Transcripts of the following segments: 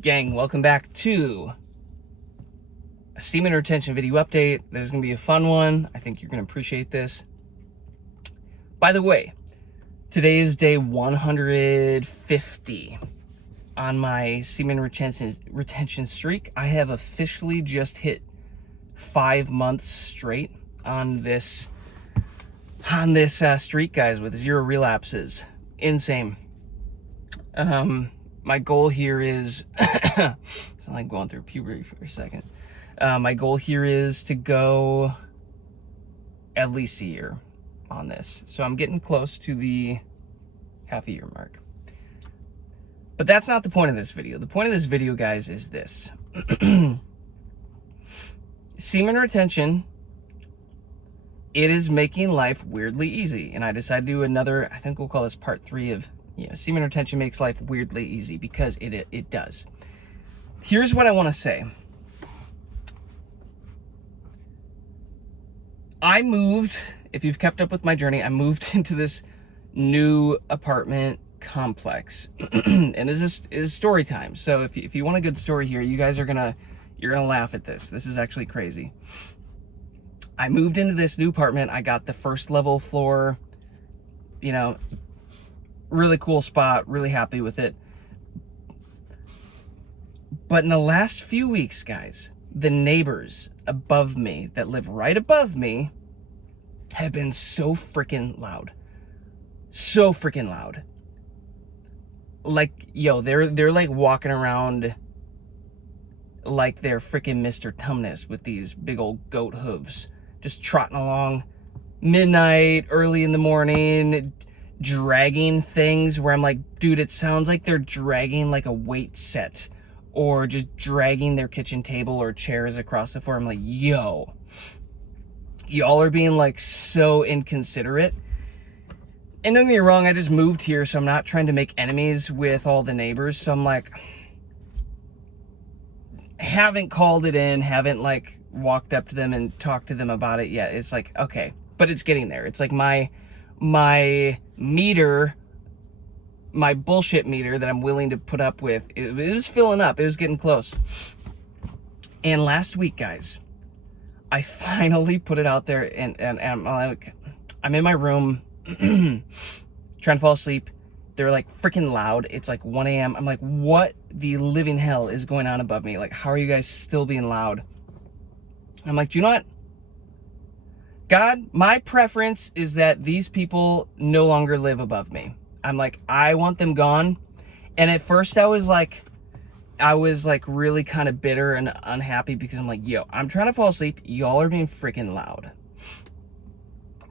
Gang, welcome back to a semen retention video update. This is going to be a fun one. I think you're going to appreciate this. By the way, today is day 150 on my semen retention streak. I have officially just hit 5 months straight on this streak, guys, with 0 relapses. Insane. My goal here is it's not like going through puberty for a second. My goal here is to go at least a year on this. So I'm getting close to the half a year mark. But that's not the point of this video. The point of this video, guys, is this. Semen retention, it is making life weirdly easy. And I decided to do another, I think we'll call this part 3 of semen retention makes life weirdly easy, because it does. Here's what I want to say. I moved, if you've kept up with my journey, I moved into this new apartment complex. And this is story time. So if you want a good story here, you guys you're gonna laugh at this. This is actually crazy. I moved into this new apartment. I got the first level floor, really cool spot, really happy with it. But in the last few weeks, guys, the neighbors above me that live right above me have been so freaking loud. So freaking loud. Like, they're like walking around like they're freaking Mr. Tumnus with these big old goat hooves, just trotting along midnight, early in the morning, dragging things where I'm like, dude, it sounds like they're dragging like a weight set, or just dragging their kitchen table or chairs across the floor. I'm like, yo, y'all are being like so inconsiderate. And don't get me wrong, I just moved here, so I'm not trying to make enemies with all the neighbors. So I'm like, haven't called it in, haven't like walked up to them and talked to them about it yet. It's like, okay, but it's getting there. It's like my meter, my bullshit meter that I'm willing to put up with, it was filling up. It was getting close. And last week, guys, I finally put it out there, and I'm like, I'm in my room trying to fall asleep. They're like freaking loud. It's like 1 a.m. I'm like, what the living hell is going on above me? Like, how are you guys still being loud? I'm like, do you know what? God, my preference is that these people no longer live above me. I'm like, I want them gone. And at first I was like really kind of bitter and unhappy, because I'm like, yo, I'm trying to fall asleep. Y'all are being freaking loud.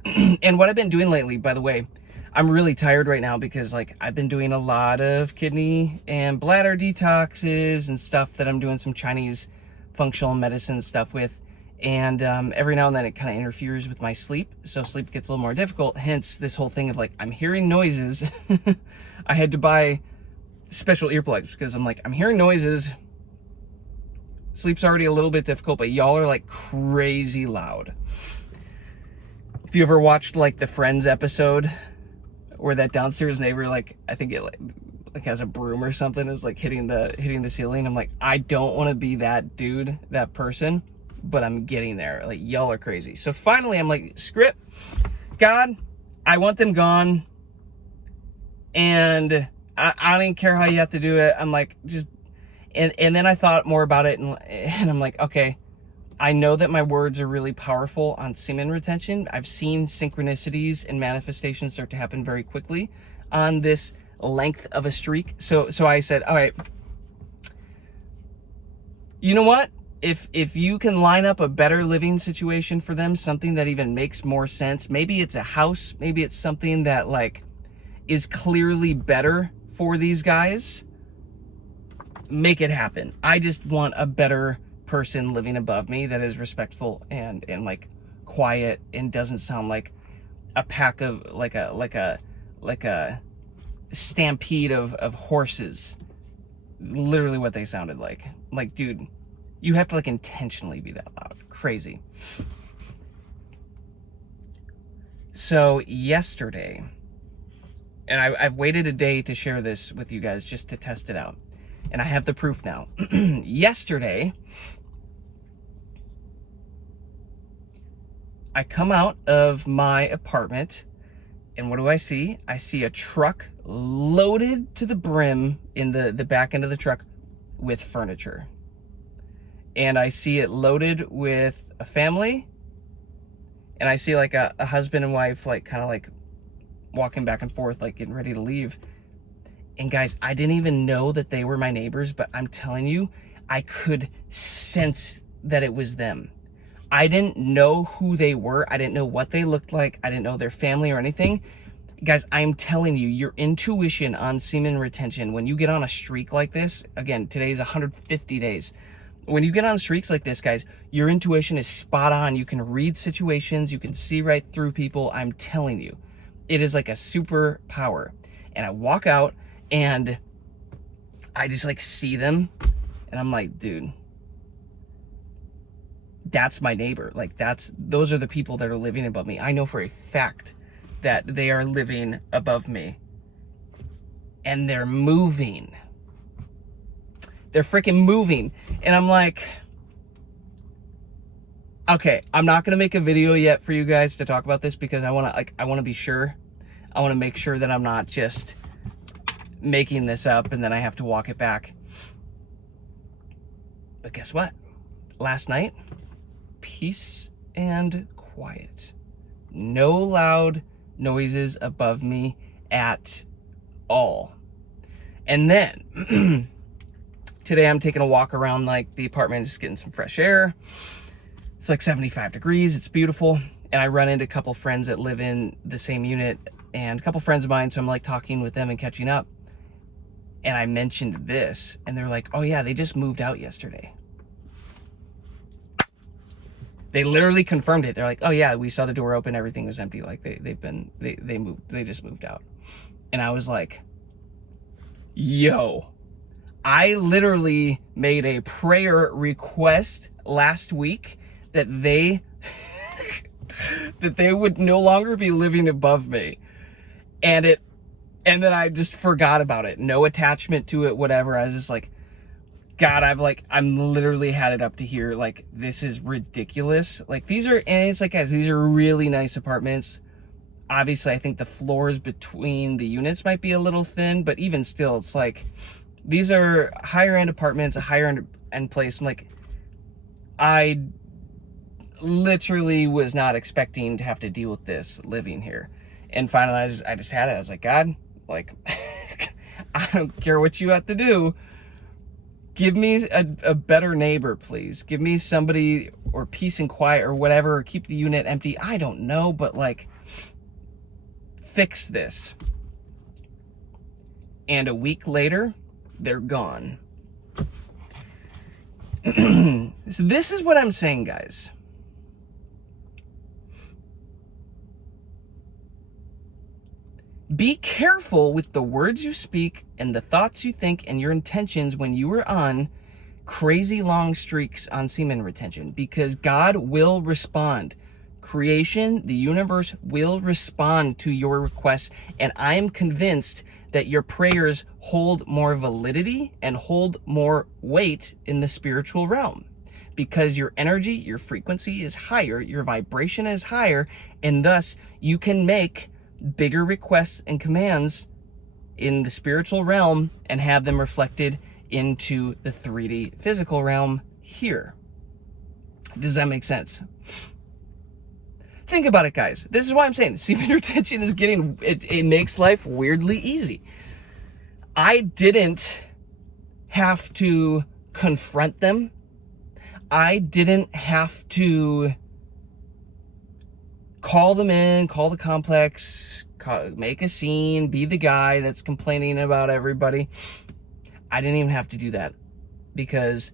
And what I've been doing lately, by the way, I'm really tired right now, because like I've been doing a lot of kidney and bladder detoxes and stuff that I'm doing some Chinese functional medicine stuff with. And every now and then it kind of interferes with my sleep, so sleep gets a little more difficult. Hence this whole thing of like, I'm hearing noises. I had to buy special earplugs, because I'm like, I'm hearing noises. Sleep's already a little bit difficult, but y'all are like crazy loud. If you ever watched like the Friends episode where that downstairs neighbor, like, I think it like has a broom or something, is like hitting the ceiling. I'm like, I don't want to be that dude, that person. But I'm getting there. Like, y'all are crazy. So finally I'm like, script, God, I want them gone, and I don't even care how you have to do it. I'm like, just, and then I thought more about it, and I'm like, okay, I know that my words are really powerful on semen retention. I've seen synchronicities and manifestations start to happen very quickly on this length of a streak. So I said, all right, you know what? If you can line up a better living situation for them, something that even makes more sense, maybe it's a house, maybe it's something that like is clearly better for these guys, make it happen. I just want a better person living above me that is respectful and like quiet, and doesn't sound like a pack of like a stampede of horses. Literally what they sounded like. Like, dude, you have to like intentionally be that loud. Crazy. So yesterday, and I've waited a day to share this with you guys just to test it out. And I have the proof now. Yesterday, I come out of my apartment, and what do I see? I see a truck loaded to the brim in the back end of the truck with furniture. And I see it loaded with a family, and I see like a husband and wife, like kind of like walking back and forth, like getting ready to leave. And guys, I didn't even know that they were my neighbors, but I'm telling you, I could sense that it was them. I didn't know who they were. I didn't know what they looked like. I didn't know their family or anything. Guys, I'm telling you, your intuition on semen retention, when you get on a streak like this, again, today's 150 days. When you get on streaks like this, guys, your intuition is spot on. You can read situations. You can see right through people. I'm telling you, it is like a superpower. And I walk out and I just like see them and I'm like, dude, that's my neighbor. Like those are the people that are living above me. I know for a fact that they are living above me and they're moving. They're freaking moving. And I'm like, okay, I'm not going to make a video yet for you guys to talk about this because I want to be sure. I want to make sure that I'm not just making this up and then I have to walk it back. But guess what? Last night, peace and quiet. No loud noises above me at all. And then today I'm taking a walk around like the apartment, just getting some fresh air. It's like 75 degrees. It's beautiful. And I run into a couple friends that live in the same unit and a couple friends of mine. So I'm like talking with them and catching up. And I mentioned this and they're like, oh yeah, they just moved out yesterday. They literally confirmed it. They're like, oh yeah, we saw the door open. Everything was empty. Like they just moved out. And I was like, yo, I literally made a prayer request last week that they that they would no longer be living above me. And then I just forgot about it. No attachment to it, whatever. I was just like, God, I'm literally had it up to here. Like, this is ridiculous. Like, and it's like, guys, these are really nice apartments. Obviously, I think the floors between the units might be a little thin, but even still, it's like, these are higher end apartments, a higher end place. I'm like, I literally was not expecting to have to deal with this living here. And finally, I just had it. I was like, God, like, I don't care what you have to do. Give me a better neighbor, please. Give me somebody, or peace and quiet or whatever, or keep the unit empty. I don't know, but like, fix this. And a week later, they're gone. So this is what I'm saying, guys. Be careful with the words you speak and the thoughts you think and your intentions when you are on crazy long streaks on semen retention, because God will respond. Creation, the universe will respond to your requests, and I am convinced that your prayers hold more validity and hold more weight in the spiritual realm, because your energy, your frequency is higher, your vibration is higher, and thus you can make bigger requests and commands in the spiritual realm and have them reflected into the 3D physical realm here. Does that make sense? Think about it, guys. This is why I'm saying semen retention is it makes life weirdly easy. I didn't have to confront them. I didn't have to call them in, call the complex, make a scene, be the guy that's complaining about everybody. I didn't even have to do that, because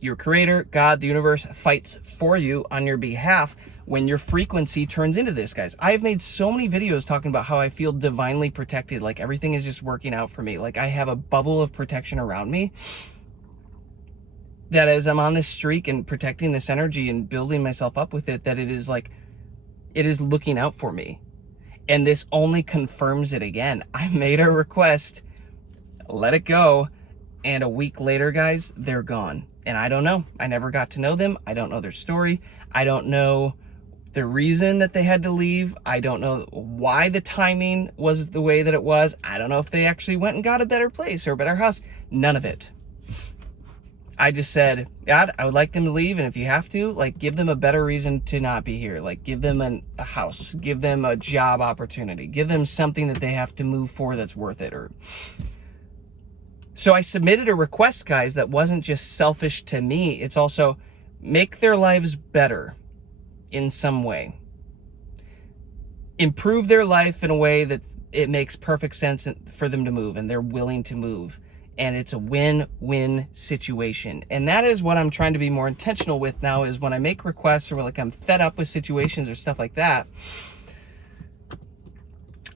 your creator, God, the universe, fights for you on your behalf when your frequency turns into this, guys. I've made so many videos talking about how I feel divinely protected, like everything is just working out for me. Like I have a bubble of protection around me, that as I'm on this streak and protecting this energy and building myself up with it, that it is like, it is looking out for me. And this only confirms it again. I made a request, let it go, And a week later, guys, they're gone. And I don't know. I never got to know them. I don't know their story. I don't know the reason that they had to leave. I don't know why the timing was the way that it was. I don't know if they actually went and got a better place or a better house. None of it. I just said, God, I would like them to leave. And if you have to, like, give them a better reason to not be here. Like, give them a house, give them a job opportunity, give them something that they have to move for that's worth it. So I submitted a request, guys, that wasn't just selfish to me. It's also make their lives better in some way. Improve their life in a way that it makes perfect sense for them to move, and they're willing to move. And it's a win-win situation. And that is what I'm trying to be more intentional with now, is when I make requests or like I'm fed up with situations or stuff like that,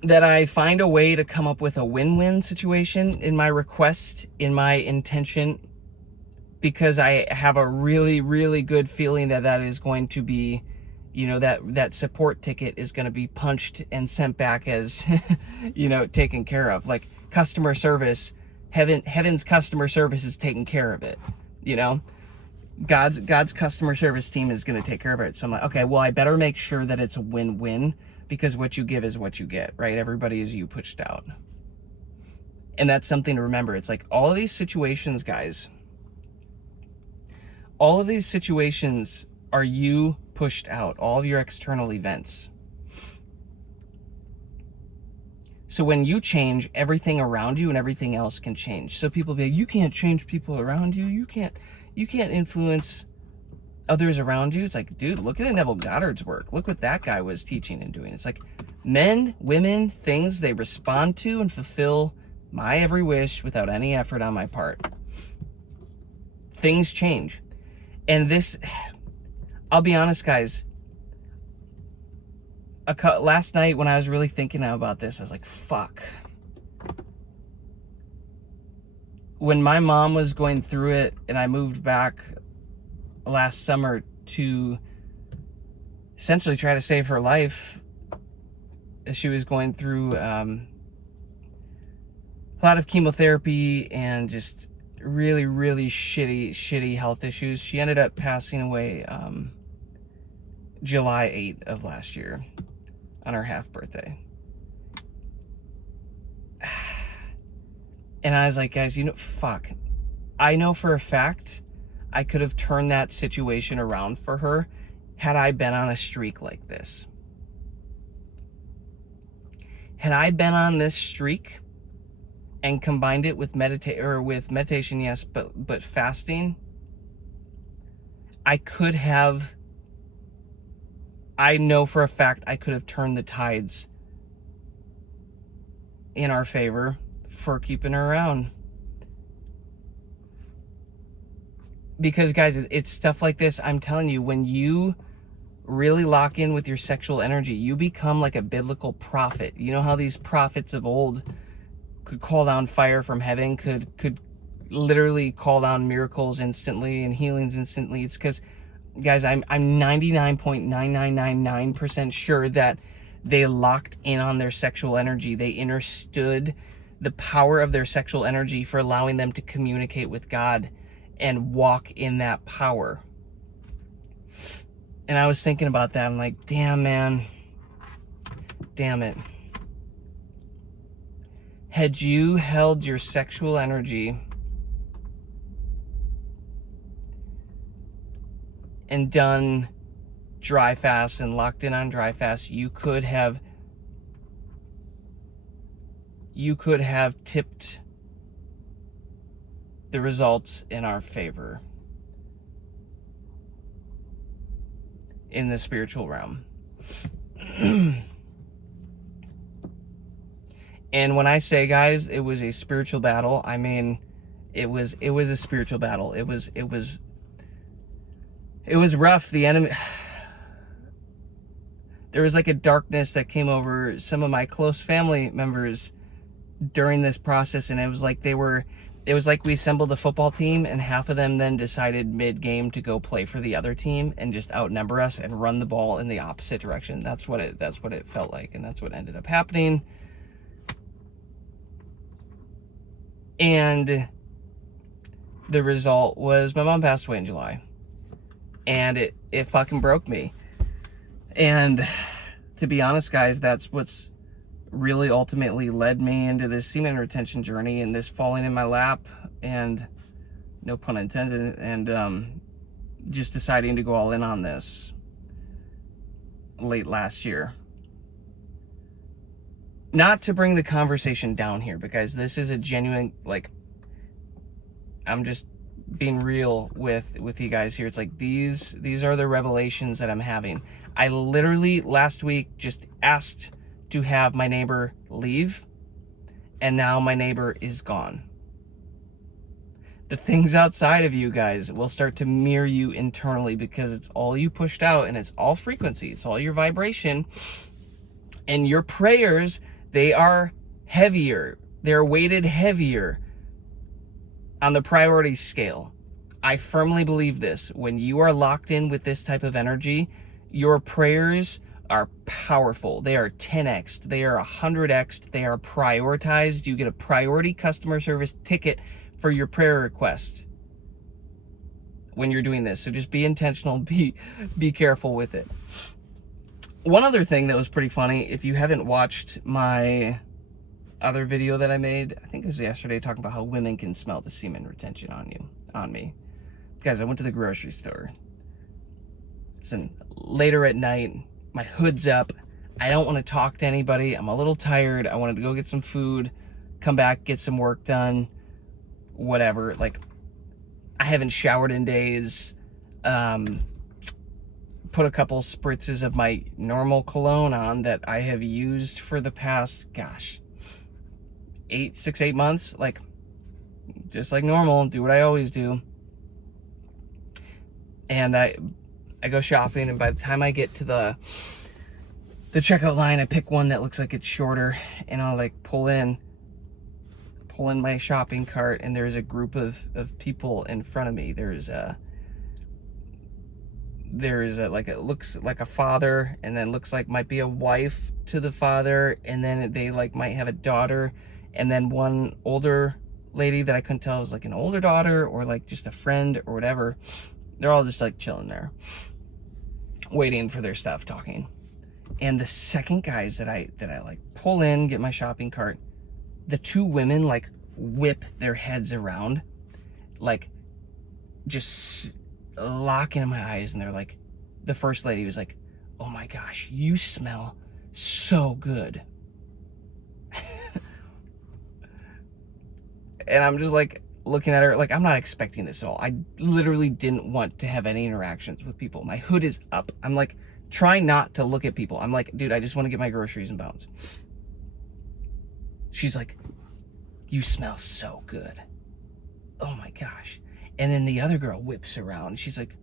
that I find a way to come up with a win-win situation in my request, in my intention, because I have a really, really good feeling that that is going to be, you know, that support ticket is going to be punched and sent back as, you know, taken care of. Like customer service, heaven's customer service is taking care of it, you know? God's customer service team is going to take care of it. So I'm like, okay, well, I better make sure that it's a win-win, because what you give is what you get, right? Everybody is you pushed out. And that's something to remember. It's like all of these situations, guys, all of these situations are you pushed out, all of your external events. So when you change, everything around you and everything else can change. So people be like, you can't change people around you. You can't influence others around you. It's like, dude, look at Neville Goddard's work. Look what that guy was teaching and doing. It's like men, women, things, they respond to and fulfill my every wish without any effort on my part. Things change. And this, I'll be honest, guys, last night when I was really thinking about this, I was like, fuck. When my mom was going through it and I moved back last summer to essentially try to save her life, as she was going through a lot of chemotherapy and just really, really shitty health issues. She ended up passing away July 8th of last year on her half birthday. And I was like, guys, you know, fuck. I know for a fact I could have turned that situation around for her had I been on a streak like this. Had I been on this streak and combined it with meditation, yes, but fasting, I know for a fact I could have turned the tides in our favor for keeping her around. Because, guys, it's stuff like this. I'm telling you, when you really lock in with your sexual energy, you become like a biblical prophet. You know how these prophets of old could call down fire from heaven, could literally call down miracles instantly and healings instantly? It's because, guys, I'm 99.9999% sure that they locked in on their sexual energy. They understood the power of their sexual energy for allowing them to communicate with God and walk in that power. And I was thinking about that. I'm like, damn, man. Damn it. Had you held your sexual energy and done dry fast and locked in on dry fast, you could have tipped the results in our favor in the spiritual realm. And when I say, guys, it was a spiritual battle, I mean it was a spiritual battle. It was rough. The enemy, there was like a darkness that came over some of my close family members during this process, and it was like we assembled a football team, and half of them then decided mid-game to go play for the other team and just outnumber us and run the ball in the opposite direction. That's what it felt like, and that's what ended up happening. And the result was my mom passed away in July. And it fucking broke me. And to be honest, guys, that's what's really ultimately led me into this semen retention journey and this falling in my lap, and no pun intended, and just deciding to go all in on this late last year. Not to bring the conversation down here, because this is a genuine, like, I'm just being real with you guys here. It's like these are the revelations that I'm having. I literally last week just asked to have my neighbor leave, and now my neighbor is gone. The things outside of you guys will start to mirror you internally, because it's all you pushed out, and it's all frequency. It's all your vibration, and your prayers, they are heavier. They're weighted heavier on the priority scale. I firmly believe this. When you are locked in with this type of energy, your prayers are powerful. They are 10x. They are 100x. They are prioritized. You get a priority customer service ticket for your prayer request when you're doing this. So just be intentional. Be careful with it. One other thing that was pretty funny, if you haven't watched my other video that I made, I think it was yesterday, talking about how women can smell the semen retention on me. Guys, I went to the grocery store. Listen, later at night, my hood's up. I don't want to talk to anybody. I'm a little tired. I wanted to go get some food, come back, get some work done, whatever. Like, I haven't showered in days. Put a couple spritzes of my normal cologne on that I have used for the past, 8 months. Like, just like normal, do what I always do. And I go shopping, and by the time I get to the checkout line, I pick one that looks like it's shorter, and I'll like pull in my shopping cart, and there's a group of people in front of me. There's a like, it looks like a father, and then looks like might be a wife to the father, and then they like might have a daughter, and then one older lady that I couldn't tell was like an older daughter or like just a friend or whatever. They're all just like chilling there, waiting for their stuff, talking. And the second guys that I like pull in, get my shopping cart, the two women like whip their heads around, like just lock into my eyes, and they're like, the first lady was like, "Oh my gosh, you smell so good." And I'm just like looking at her like, I'm not expecting this at all. I literally didn't want to have any interactions with people. My hood is up. I'm like trying not to look at people. I'm like, dude, I just want to get my groceries and bounce. She's like, "You smell so good. Oh my gosh." And then the other girl whips around. She's like,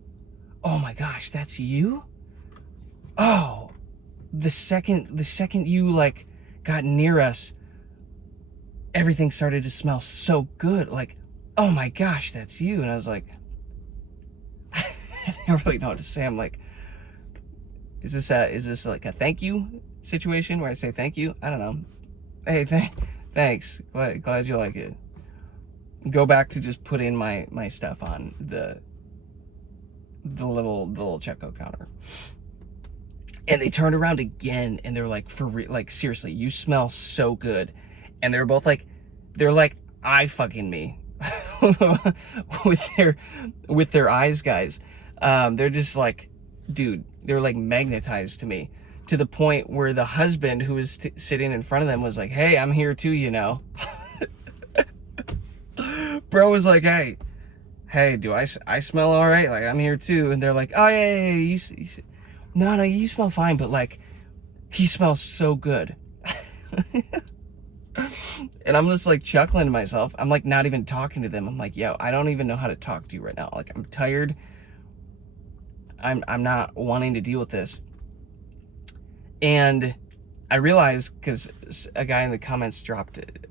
"Oh my gosh, that's you? Oh, the second you like got near us, everything started to smell so good. Like, oh my gosh, that's you." And I was like, I didn't really know what to say. I'm like, is this like a thank you situation where I say thank you? I don't know. Hey, thanks. Glad you like it. Go back to just putting my stuff on the little checkout counter. And they turned around again, and they're like, like, seriously, you smell so good. And they're both like, they're like eye fucking me with their eyes, guys. They're just like, dude, they're like magnetized to me, to the point where the husband who was sitting in front of them was like, "Hey, I'm here too, you know." Bro was like, hey, do I smell all right? Like, I'm here too. And they're like, "Oh yeah, no, you smell fine, but like, he smells so good." And I'm just like chuckling to myself. I'm like not even talking to them. I'm like, yo, I don't even know how to talk to you right now. Like, I'm tired. I'm not wanting to deal with this. And I realized, because a guy in the comments dropped it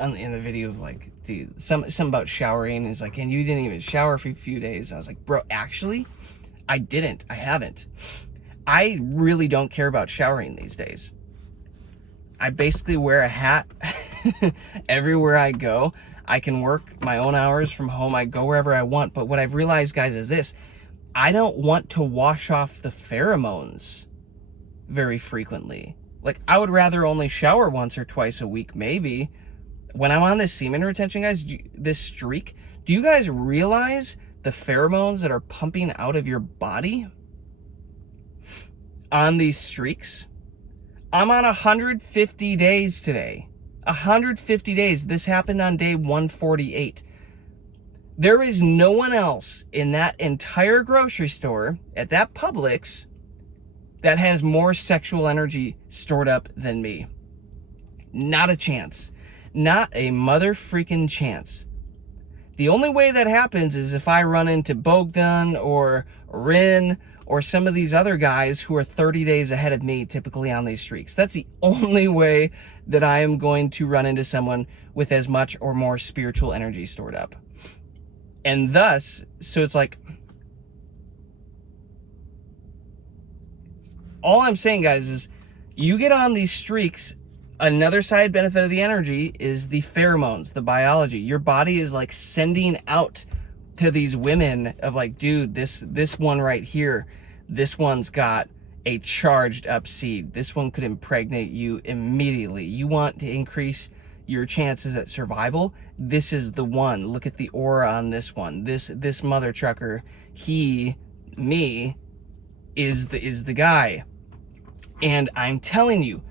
in the video of like, dude, some about showering. Is like, and you didn't even shower for a few days. I was like, bro, actually, I didn't. I haven't. I really don't care about showering these days. I basically wear a hat everywhere I go. I can work my own hours from home. I go wherever I want. But what I've realized, guys, is this. I don't want to wash off the pheromones very frequently. Like, I would rather only shower once or twice a week, maybe. When I'm on this semen retention, guys, this streak, do you guys realize the pheromones that are pumping out of your body on these streaks? I'm on 150 days today. 150 days. This happened on day 148. There is no one else in that entire grocery store, at that Publix, that has more sexual energy stored up than me. Not a chance. Not a mother freaking chance. The only way that happens is if I run into Bogdan or Rin or some of these other guys who are 30 days ahead of me typically on these streaks. That's the only way that I am going to run into someone with as much or more spiritual energy stored up. And thus, so it's like, all I'm saying, guys, is you get on these streaks, another side benefit of the energy is the pheromones, the biology. Your body is like sending out to these women of like, dude, this one right here, this one's got a charged up seed. This one could impregnate you immediately. You want to increase your chances at survival? This is the one. Look at the aura on this one. This mother trucker, me, is the guy. And I'm telling you,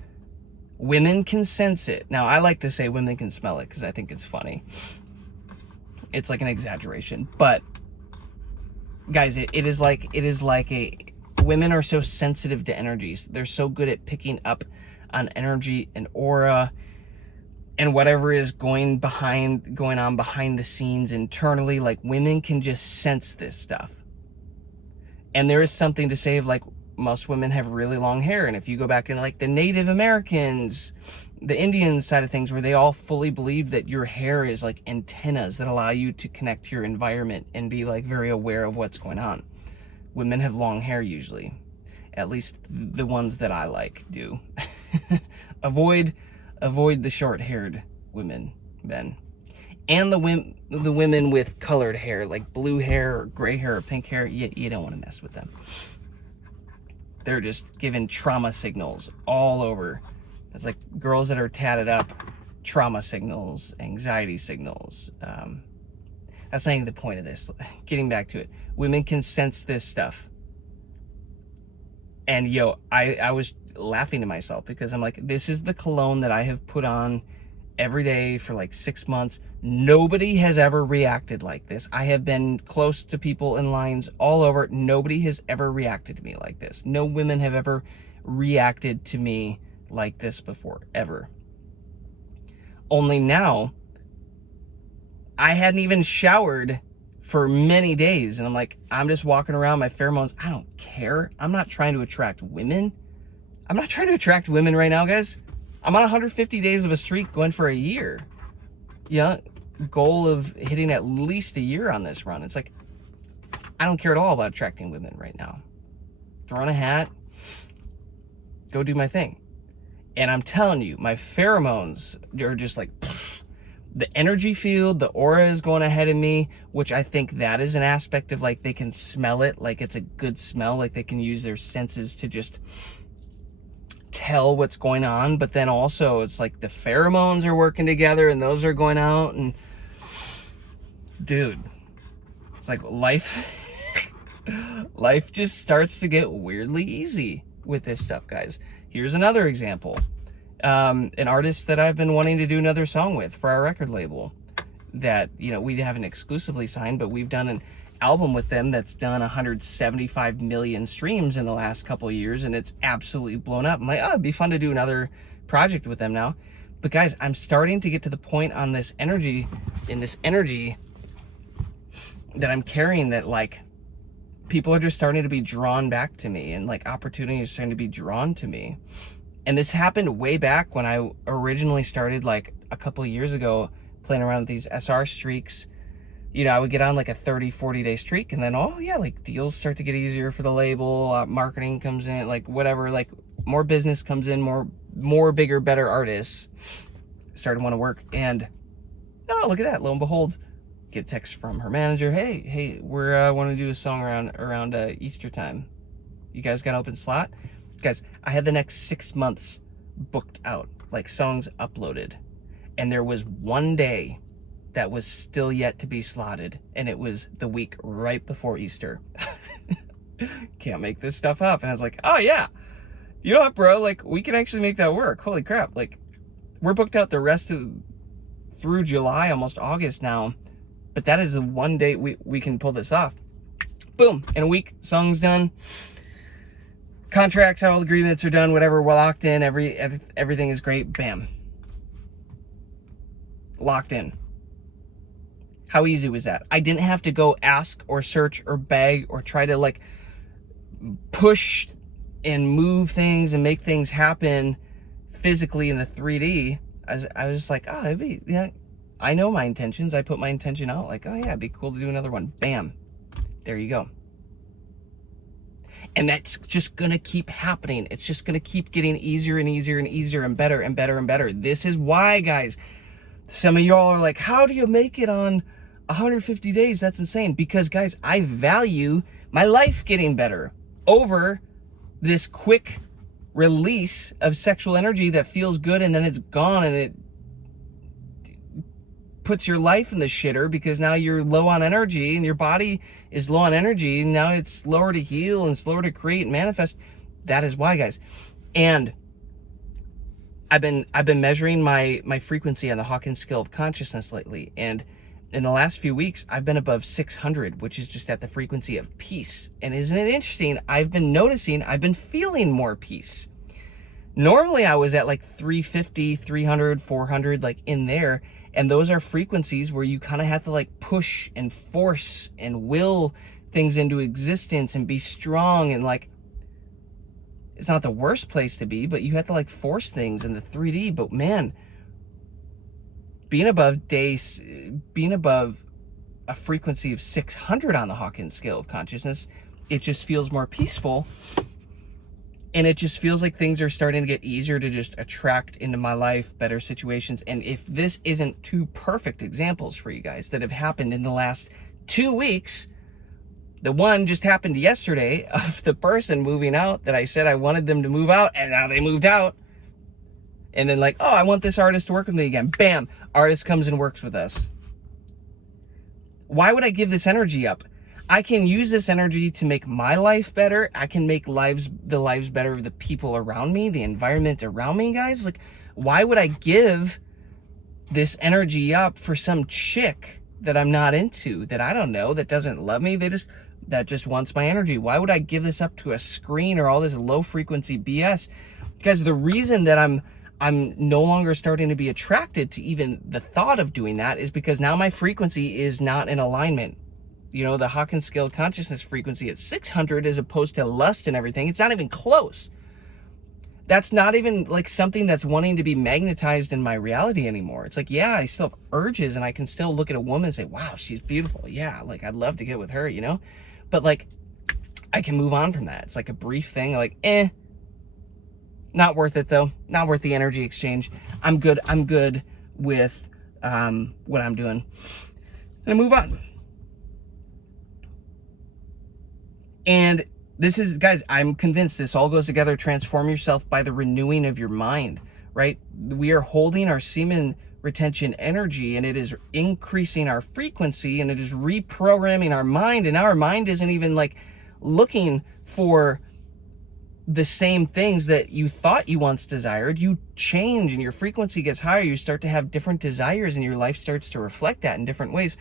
women can sense it. Now, I like to say women can smell it because I think it's funny. It's like an exaggeration. But guys, it is like women are so sensitive to energies. They're so good at picking up on energy and aura and whatever is going on behind the scenes internally. Like, women can just sense this stuff. And there is something to say of like, most women have really long hair. And if you go back into like the Native Americans, the Indian side of things, where they all fully believe that your hair is like antennas that allow you to connect to your environment and be like very aware of what's going on. Women have long hair usually. At least the ones that I like do. Avoid the short-haired women, Ben. And the women with colored hair, like blue hair or gray hair or pink hair, you don't want to mess with them. They're just giving trauma signals all over. It's like girls that are tatted up, trauma signals, anxiety signals. That's not even the point of this. Getting back to it. Women can sense this stuff. And I was laughing to myself because I'm like, this is the cologne that I have put on every day for like 6 months. Nobody has ever reacted like this. I have been close to people in lines all over. Nobody has ever reacted to me like this. No women have ever reacted to me like this before, ever. Only now, I hadn't even showered for many days. And I'm like, I'm just walking around my pheromones. I don't care. I'm not trying to attract women. I'm not trying to attract women right now, guys. I'm on 150 days of a streak going for a year. Yeah, goal of hitting at least a year on this run. It's like, I don't care at all about attracting women right now. Throw on a hat, go do my thing. And I'm telling you, my pheromones are just like, the energy field, the aura is going ahead of me, which I think that is an aspect of like, they can smell it, like it's a good smell, like they can use their senses to just tell what's going on. But then also it's like the pheromones are working together and those are going out, and dude, it's like life just starts to get weirdly easy with this stuff, guys. Here's another example. An artist that I've been wanting to do another song with for our record label that, we haven't exclusively signed, but we've done an album with them that's done 175 million streams in the last couple of years, and it's absolutely blown up. I'm like, it'd be fun to do another project with them now. But guys, I'm starting to get to the point on this energy, that I'm carrying, that like people are just starting to be drawn back to me, and like opportunities are starting to be drawn to me. And this happened way back when I originally started, like a couple of years ago, playing around with these SR streaks. I would get on like a 30, 40-day streak, and then, like deals start to get easier for the label, marketing comes in, like whatever, like more business comes in, more bigger, better artists start to want to work. And Oh, look at that. Lo and behold, get a text from her manager. Hey, we're want to do a song around Easter time. You guys got an open slot? Guys, I had the next 6 months booked out, like songs uploaded. And there was one day that was still yet to be slotted, and it was the week right before Easter. Can't make this stuff up. And I was like, oh yeah, you know what, bro? Like, we can actually make that work. Holy crap. Like, we're booked out the rest of through July, almost August now. But that is the one day we can pull this off. Boom, in a week, song's done. Contracts, all agreements are done, whatever, we're locked in, everything is great, bam. Locked in. How easy was that? I didn't have to go ask or search or beg or try to like push and move things and make things happen physically in the 3D. I was just like, oh, it'd be, yeah, I know my intentions. I put my intention out like, oh yeah, it'd be cool to do another one. Bam. There you go. And that's just going to keep happening. It's just going to keep getting easier and easier and easier and better and better and better. This is why, guys, some of y'all are like, how do you make it on 150 days? That's insane. Because, guys, I value my life getting better over this quick release of sexual energy that feels good and then it's gone, and it puts your life in the shitter because now you're low on energy and your body is low on energy, and now it's slower to heal and slower to create and manifest. That is why, guys. And I've been measuring my frequency on the Hawkins Scale of consciousness lately, and in the last few weeks I've been above 600, which is just at the frequency of peace. And isn't it interesting? I've been noticing I've been feeling more peace. Normally I was at like 350, 300, 400, like in there. And those are frequencies where you kind of have to like push and force and will things into existence and be strong. And like, it's not the worst place to be, but you have to like force things in the 3D. But man, being above a frequency of 600 on the Hawkins Scale of consciousness, it just feels more peaceful. And it just feels like things are starting to get easier to just attract into my life, better situations. And if this isn't two perfect examples for you guys that have happened in the last 2 weeks, the one just happened yesterday of the person moving out that I said I wanted them to move out, and now they moved out. And then like, oh, I want this artist to work with me again. Bam, artist comes and works with us. Why would I give this energy up? I can use this energy to make my life better. I can make the lives better of the people around me, the environment around me, guys. Like, why would I give this energy up for some chick that I'm not into, that I don't know, that doesn't love me, that just wants my energy? Why would I give this up to a screen or all this low frequency BS? Guys, the reason that I'm no longer starting to be attracted to even the thought of doing that is because now my frequency is not in alignment. You know, the Hawkins Scale consciousness frequency at 600 as opposed to lust and everything, it's not even close. That's not even like something that's wanting to be magnetized in my reality anymore. It's like, yeah, I still have urges and I can still look at a woman and say, wow, she's beautiful. Yeah, like I'd love to get with her, you know? But like, I can move on from that. It's like a brief thing, like, not worth it though. Not worth the energy exchange. I'm good with what I'm doing. And I move on. And this is, guys, I'm convinced this all goes together. Transform yourself by the renewing of your mind, right? We are holding our semen retention energy, and it is increasing our frequency, and it is reprogramming our mind. And our mind isn't even like looking for the same things that you thought you once desired. You change and your frequency gets higher. You start to have different desires, and your life starts to reflect that in different ways.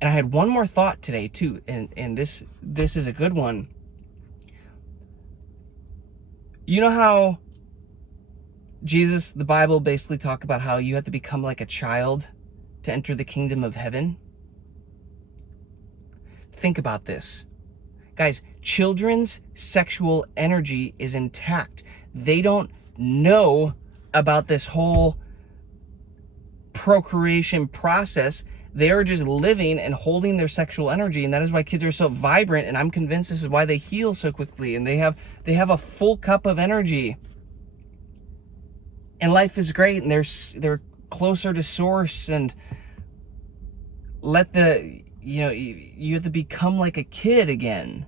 And I had one more thought today too, and this is a good one. You know how Jesus, the Bible, basically talk about how you have to become like a child to enter the kingdom of heaven? Think about this. Guys, children's sexual energy is intact. They don't know about this whole procreation process. They are just living and holding their sexual energy, and that is why kids are so vibrant, and I'm convinced this is why they heal so quickly, and they have a full cup of energy. And life is great, and they're closer to source, and let the, you have to become like a kid again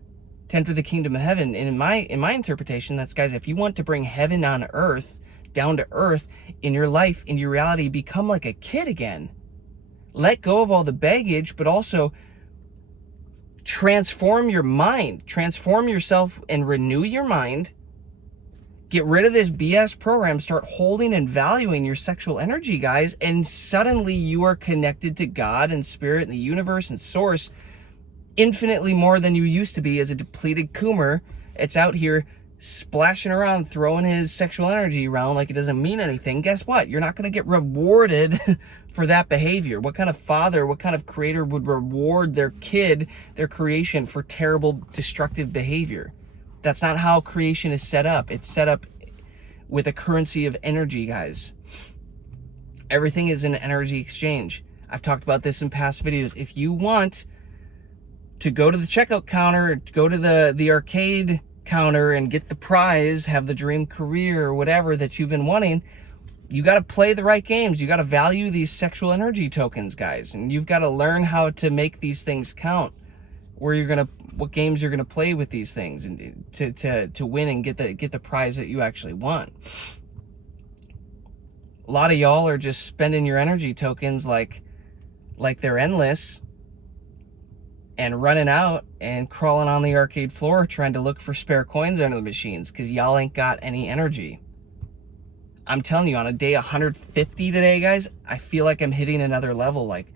to enter the kingdom of heaven. And in my interpretation, that's, guys, if you want to bring heaven on earth, down to earth in your life, in your reality, become like a kid again. Let go of all the baggage, but also transform your mind, transform yourself and renew your mind. Get rid of this BS program. Start holding and valuing your sexual energy, guys. And suddenly you are connected to God and spirit and the universe and source infinitely more than you used to be as a depleted coomer. It's out here splashing around, throwing his sexual energy around like it doesn't mean anything. Guess what? You're not going to get rewarded for that behavior. What kind of father, what kind of creator would reward their kid, their creation, for terrible, destructive behavior? That's not how creation is set up. It's set up with a currency of energy, guys. Everything is an energy exchange. I've talked about this in past videos. If you want to go to the checkout counter, go to the arcade counter and get the prize, have the dream career or whatever that you've been wanting, you got to play the right games. You got to value these sexual energy tokens, guys. And you've got to learn how to make these things count. What games you're gonna play with these things, and to win and get the prize that you actually want. A lot of y'all are just spending your energy tokens like they're endless, and running out and crawling on the arcade floor trying to look for spare coins under the machines because y'all ain't got any energy. I'm telling you, on a day 150 today, guys, I feel like I'm hitting another level, like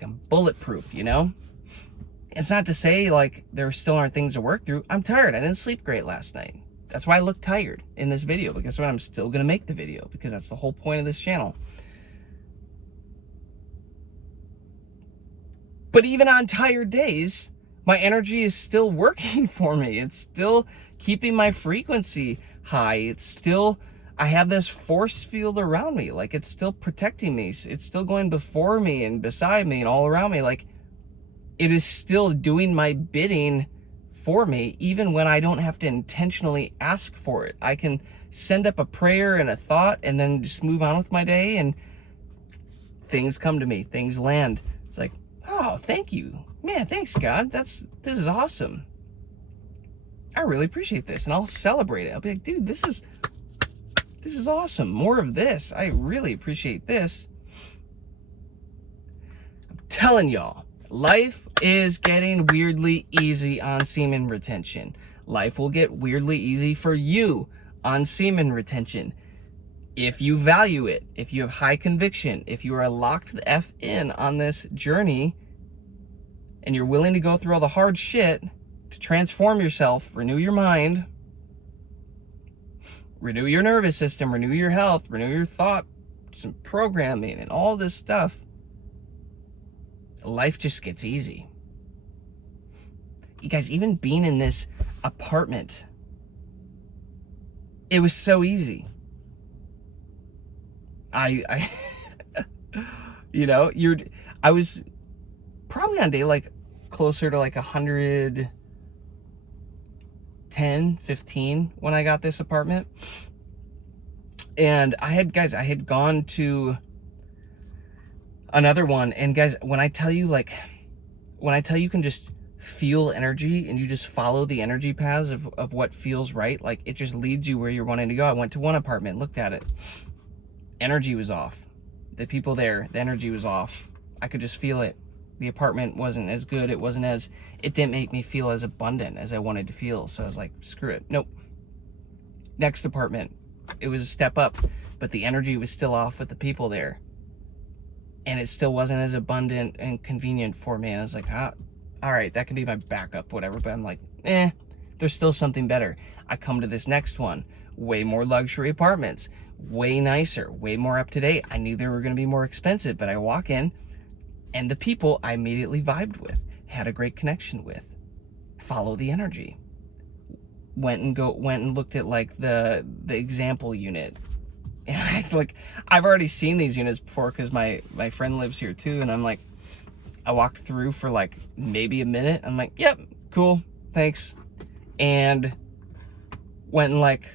I'm bulletproof, It's not to say like there still aren't things to work through. I'm tired. I didn't sleep great last night. That's why I look tired in this video, because I'm still going to make the video, because that's the whole point of this channel. But even on tired days, my energy is still working for me. It's still keeping my frequency high. It's still, I have this force field around me. Like, it's still protecting me. It's still going before me and beside me and all around me. Like, it is still doing my bidding for me, even when I don't have to intentionally ask for it. I can send up a prayer and a thought and then just move on with my day, and things come to me, things land. It's like, oh, thank you. Man, thanks, God. This is awesome. I really appreciate this, and I'll celebrate it. I'll be like, dude, this is awesome. More of this. I really appreciate this. I'm telling y'all, life is getting weirdly easy on semen retention. Life will get weirdly easy for you on semen retention. If you value it, if you have high conviction, if you are locked the F in on this journey, and you're willing to go through all the hard shit to transform yourself, renew your mind, renew your nervous system, renew your health, renew your thought, some programming and all this stuff, life just gets easy. You guys, even being in this apartment, it was so easy. I was probably on day like closer to like 110, 15 when I got this apartment. And I had gone to another one, and guys, when I tell you you can just feel energy and you just follow the energy paths of what feels right, like it just leads you where you're wanting to go. I went to one apartment, looked at it, energy was off. The people there, the energy was off. I could just feel it. The apartment wasn't as good. It didn't make me feel as abundant as I wanted to feel. So I was like, screw it. Nope. Next apartment, it was a step up, but the energy was still off with the people there. And it still wasn't as abundant and convenient for me. And I was like, all right, that can be my backup, whatever. But I'm like, there's still something better. I come to this next one, way more luxury apartments, way nicer, way more up to date. I knew they were going to be more expensive, but I walk in, and the people I immediately vibed with, had a great connection with, follow the energy. Went and looked at like the example unit. And I've already seen these units before because my friend lives here too. And I'm like, I walked through for like maybe a minute. I'm like, yep, cool, thanks. And went and like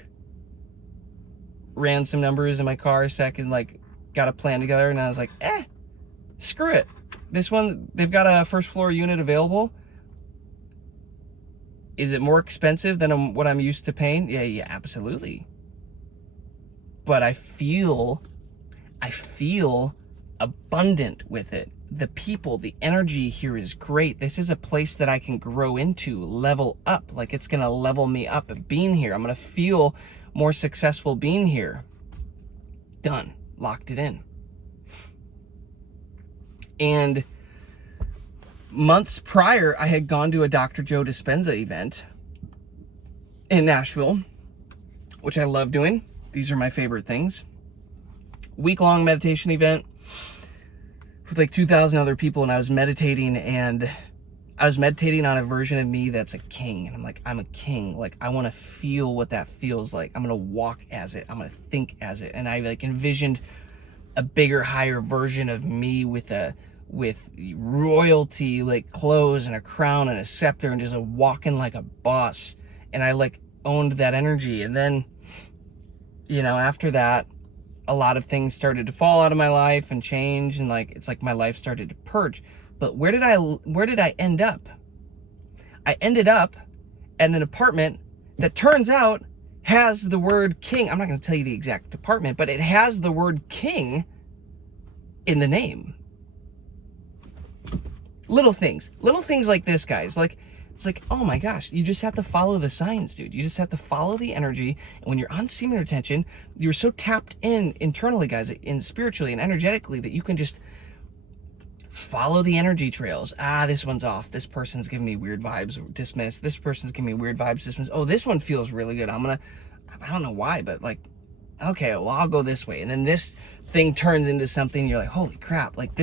ran some numbers in my car a second, like got a plan together. And I was like, screw it. This one, they've got a first floor unit available. Is it more expensive than what I'm used to paying? Yeah, absolutely. But I feel abundant with it. The people, the energy here is great. This is a place that I can grow into, level up. Like, it's gonna level me up being here. I'm gonna feel more successful being here. Done. Locked it in. And months prior, I had gone to a Dr. Joe Dispenza event in Nashville, which I love doing. These are my favorite things. Week-long meditation event with like 2,000 other people, and I was meditating, and I was meditating on a version of me that's a king. And I'm like, I'm a king. Like, I want to feel what that feels like. I'm going to walk as it. I'm going to think as it. And I like envisioned a bigger, higher version of me with royalty, like clothes and a crown and a scepter, and just walking like a boss. And I like owned that energy. And then, you know, after that, a lot of things started to fall out of my life and change, and like it's like my life started to purge. But where did I end up? I ended up at an apartment that turns out has the word king. I'm not going to tell you the exact apartment, but it has the word king in the name. Little things like this, guys. Like, it's like, oh my gosh, you just have to follow the signs, dude. You just have to follow the energy. And when you're on semen retention, you're so tapped in internally, guys, and spiritually and energetically, that you can just follow the energy trails. This one's off. This person's giving me weird vibes. Dismiss. This person's giving me weird vibes. Dismiss. Oh, this one feels really good. I don't know why, but like, okay, well, I'll go this way. And then this thing turns into something. You're like, holy crap. Like,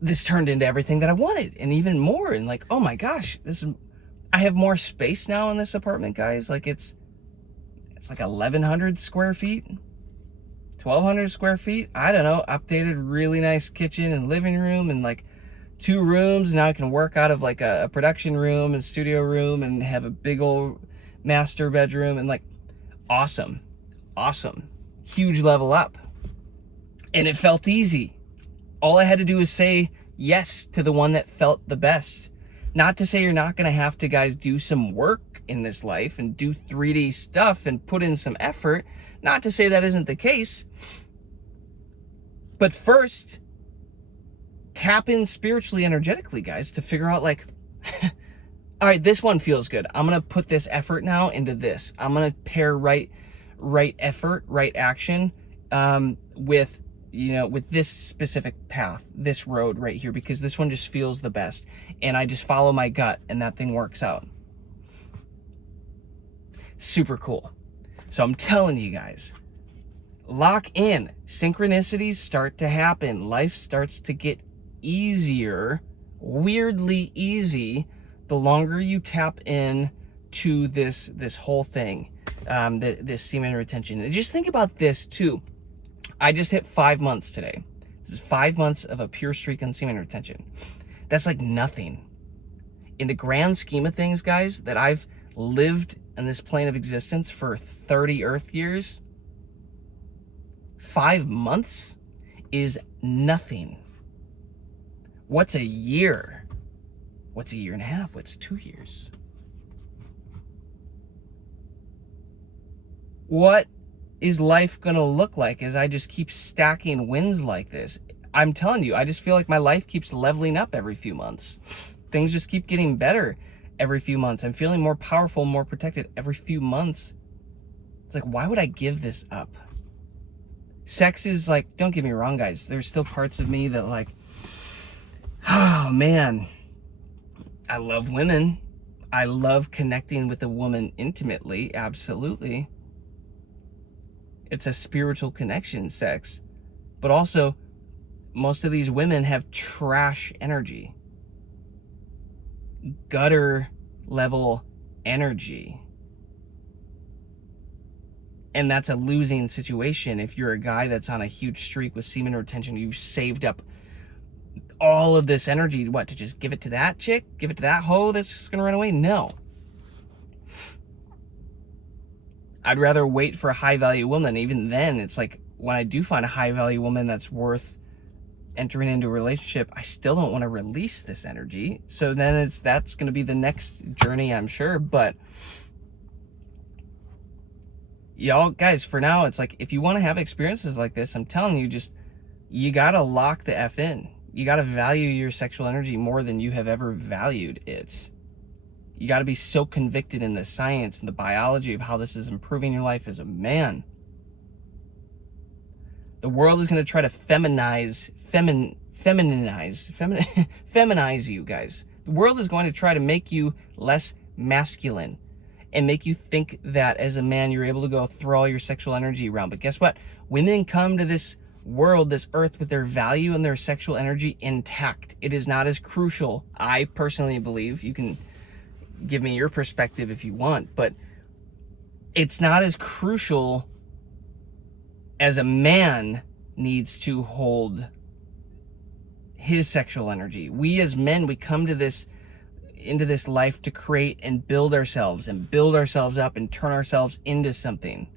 this turned into everything that I wanted and even more. And like, oh my gosh, I have more space now in this apartment, guys. Like, it's like 1,100 square feet, 1,200 square feet. I don't know. Updated, really nice kitchen and living room, and like 2 rooms. Now I can work out of like a production room and studio room, and have a big old master bedroom, and like, awesome. Huge level up. And it felt easy. All I had to do was say yes to the one that felt the best. Not to say you're not going to have to, guys, do some work in this life and do 3D stuff and put in some effort. Not to say that isn't the case. But first, tap in spiritually, energetically, guys, to figure out, like, all right, this one feels good. I'm going to put this effort now into this. I'm going to pair right effort, right action with this specific path, this road right here, because this one just feels the best. And I just follow my gut, and that thing works out. Super cool. So I'm telling you guys, lock in. Synchronicities start to happen. Life starts to get easier, weirdly easy, the longer you tap in to this whole thing, this semen retention. And just think about this too. I just hit 5 months today. This is 5 months of a pure streak on semen retention. That's like nothing. In the grand scheme of things, guys, that I've lived on this plane of existence for 30 Earth years, 5 months is nothing. What's a year? What's a year and a half? What's 2 years? What is life gonna look like as I just keep stacking wins like this? I'm telling you, I just feel like my life keeps leveling up every few months. Things just keep getting better every few months. I'm feeling more powerful, more protected every few months. It's like, why would I give this up? Sex is like, don't get me wrong, guys, there's still parts of me that like, oh man, I love women. I love connecting with a woman intimately, absolutely. It's a spiritual connection, sex. But also, most of these women have trash energy. Gutter level energy. And that's a losing situation. If you're a guy that's on a huge streak with semen retention, you've saved up all of this energy, to just give it to that chick? Give it to that hoe that's just gonna run away? No. I'd rather wait for a high value woman. Even then, it's like, when I do find a high value woman that's worth entering into a relationship, I still don't want to release this energy. So then that's going to be the next journey, I'm sure. But y'all guys, for now, it's like, if you want to have experiences like this, I'm telling you, just, you got to lock the F in. You got to value your sexual energy more than you have ever valued it. You got to be so convicted in the science and the biology of how this is improving your life as a man. The world is going to try to feminize you guys. The world is going to try to make you less masculine and make you think that as a man you're able to go throw all your sexual energy around. But guess what? Women come to this world, this earth, with their value and their sexual energy intact. It is not as crucial, I personally believe. You can give me your perspective if you want, but it's not as crucial as a man needs to hold his sexual energy. We as men, we come to this, into this life to create and build ourselves up and turn ourselves into something.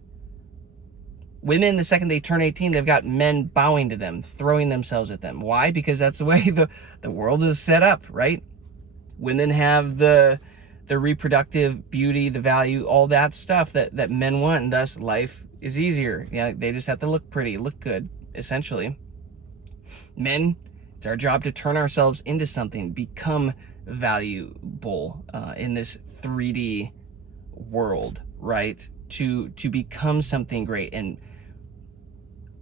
Women, the second they turn 18, they've got men bowing to them, throwing themselves at them. Why? Because that's the way the world is set up, right? Women have the reproductive beauty, the value, all that stuff that men want, and thus life is easier. Yeah, they just have to look pretty, look good, essentially. Men, it's our job to turn ourselves into something, become valuable in this 3D world, right? To become something great. And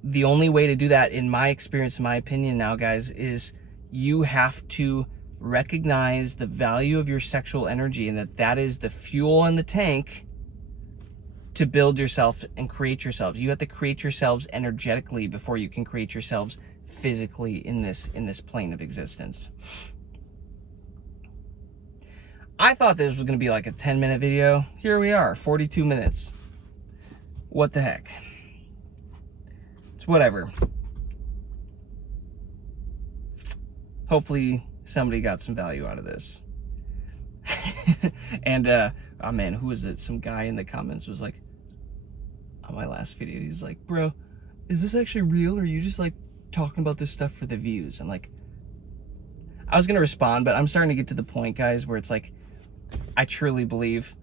the only way to do that, in my experience, in my opinion now, guys, is you have to recognize the value of your sexual energy, and that is the fuel in the tank to build yourself and create yourselves. You have to create yourselves energetically before you can create yourselves physically in this plane of existence. I thought this was going to be like a 10-minute video. Here we are, 42 minutes. What the heck? It's whatever. Hopefully somebody got some value out of this. And oh man, who was it? Some guy in the comments was like, on my last video, he's like, bro, is this actually real, or are you just like talking about this stuff for the views? I'm like, I was gonna respond, but I'm starting to get to the point, guys, where it's like, I truly believe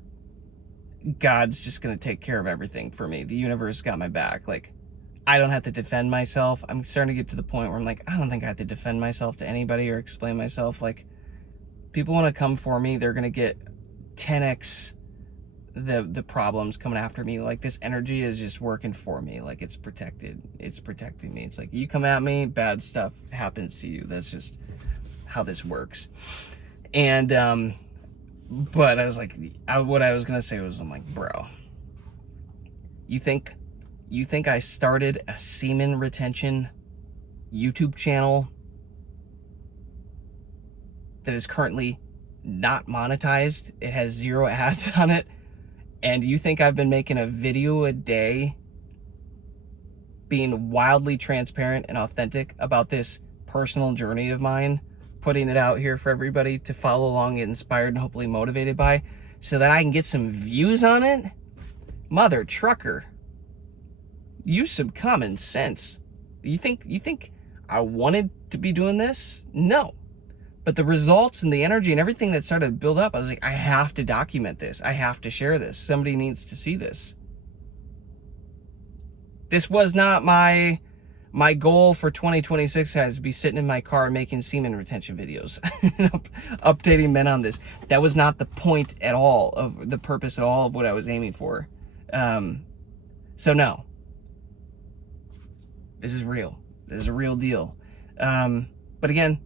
God's just gonna take care of everything for me. The universe got my back. Like, I don't have to defend myself. I'm starting to get to the point where I'm like, I don't think I have to defend myself to anybody or explain myself. Like, people want to come for me, they're gonna get 10x the problems coming after me. Like, this energy is just working for me. Like, it's protected. It's protecting me. It's like, you come at me, bad stuff happens to you. That's just how this works. And but I was like, what I was gonna say was, I'm like, bro, you think I started a semen retention YouTube channel that is currently not monetized? It has 0 ads on it. And you think I've been making a video a day being wildly transparent and authentic about this personal journey of mine, putting it out here for everybody to follow along, get inspired, and hopefully motivated by, so that I can get some views on it? Mother trucker, use some common sense. You think I wanted to be doing this? No. But the results and the energy and everything that started to build up, I was like, I have to document this. I have to share this. Somebody needs to see this. This was not my goal for 2026, guys, to be sitting in my car making semen retention videos, updating men on this. That was not the point at all, of the purpose at all of what I was aiming for. So no, this is real. This is a real deal. But again,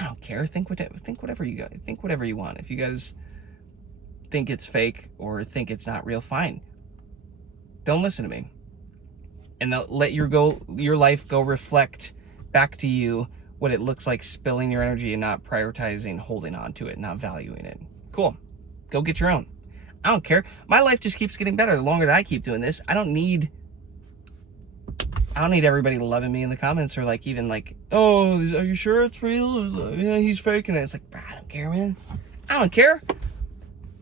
I don't care. Think whatever you guys think, whatever you want. If you guys think it's fake or think it's not real, fine. Don't listen to me. And let your life go reflect back to you what it looks like spilling your energy and not prioritizing holding on to it, not valuing it. Cool. Go get your own. I don't care. My life just keeps getting better the longer that I keep doing this. I don't need everybody loving me in the comments, or like, even like, oh, are you sure it's real? Yeah, he's faking it. It's like, I don't care, man. I don't care.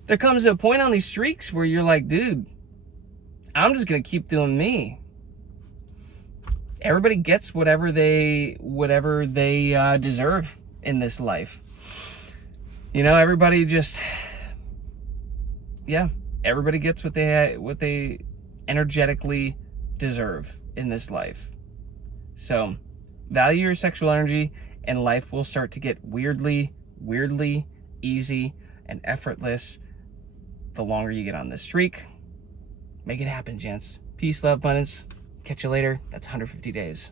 There comes a point on these streaks where you're like, dude, I'm just gonna keep doing me. everybody gets whatever they deserve in this life. You know, everybody just, yeah, everybody gets what they energetically deserve in this life. So value your sexual energy, and life will start to get weirdly easy and effortless the longer you get on this streak. Make it happen, gents. Peace, love, abundance. Catch you later. That's 150 days.